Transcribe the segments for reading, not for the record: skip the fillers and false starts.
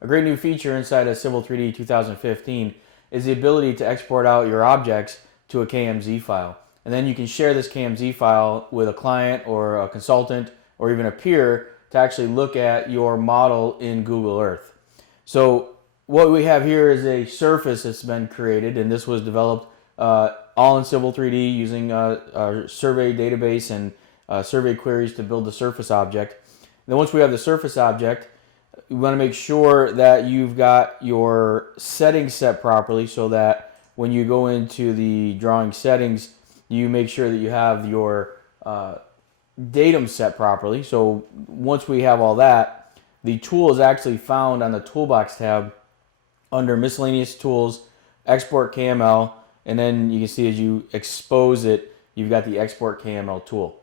A great new feature inside of Civil 3D 2015 is the ability to export out your objects to a KMZ file. And then you can share this KMZ file with a client or a consultant or even a peer to actually look at your model in Google Earth. So what we have here is a surface that's been created, and this was developed all in Civil 3D using our survey database and survey queries to build the surface object. And then once we have the surface object, you want to make sure that you've got your settings set properly so that when you go into the drawing settings, you make sure that you have your datum set properly. So once we have all that, the tool is actually found on the Toolbox tab under Miscellaneous Tools, Export KML, and then you can see as you expose it, you've got the Export KML tool.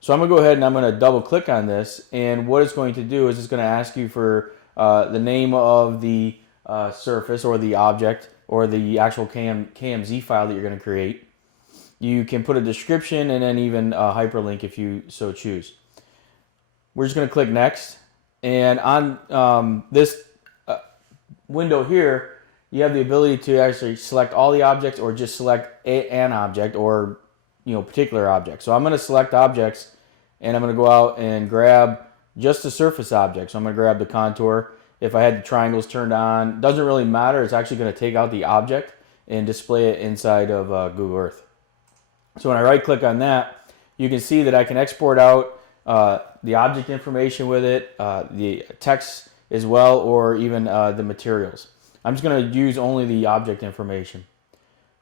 So I'm going to go ahead and I'm going to double click on this, and what it's going to do is it's going to ask you for the name of the surface or the object or the actual KMZ file that you're going to create. You can put a description and then even a hyperlink if you so choose. We're just going to click next, and on this window here, you have the ability to actually select all the objects or just select an object or particular object. So I'm going to select objects, and I'm going to go out and grab just the surface object. So I'm going to grab the contour. If I had the triangles turned on, doesn't really matter. It's actually going to take out the object and display it inside of Google Earth. So when I right click on that, you can see that I can export out the object information with it, the text as well, or even the materials. I'm just going to use only the object information.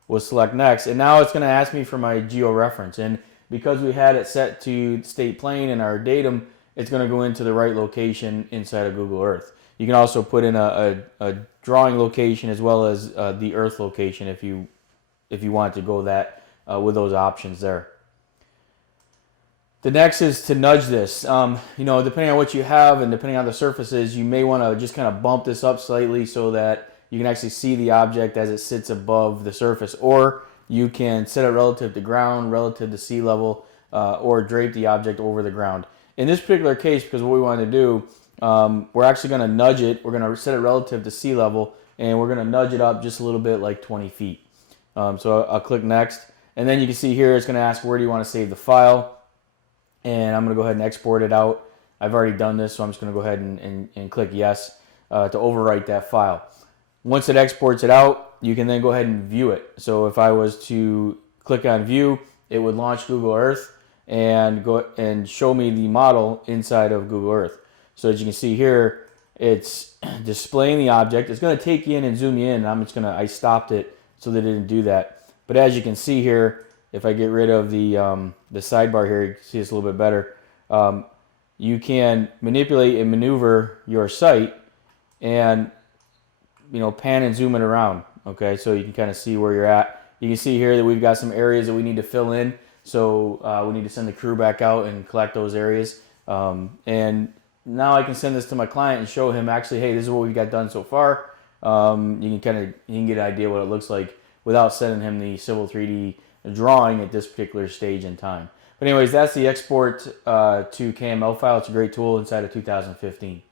We'll select next, and now it's going to ask me for my georeference, and because we had it set to state plane in our datum, it's going to go into the right location inside of Google Earth. You can also put in a drawing location as well as the Earth location if you want to go that with those options there. The next is to nudge this. Depending on what you have and depending on the surfaces, you may want to just kind of bump this up slightly so that you can actually see the object as it sits above the surface, or you can set it relative to ground, relative to sea level, or drape the object over the ground. In this particular case, because what we want to do, we're actually going to nudge it. We're going to set it relative to sea level, and we're going to nudge it up just a little bit, like 20 feet. So I'll click next, and then you can see here it's going to ask where do you want to save the file, and I'm going to go ahead and export it out. I've already done this, so I'm just going to go ahead and click yes to overwrite that file. Once it exports it out, you can then go ahead and view it. So if I was to click on view, it would launch Google Earth and go and show me the model inside of Google Earth. So as you can see here, it's displaying the object. It's going to take you in and zoom you in, and I stopped it so that it didn't do that. But as you can see here, if I get rid of the sidebar here, you can see it's a little bit better. You can manipulate and maneuver your site and pan and zoom it around. Okay, so you can kind of see where you're at. You can see here that we've got some areas that we need to fill in. So we need to send the crew back out and collect those areas. And now I can send this to my client and show him actually, hey, this is what we've got done so far. You can get an idea what it looks like without sending him the Civil 3D drawing at this particular stage in time. But anyways, that's the export to KML file. It's a great tool inside of 2015.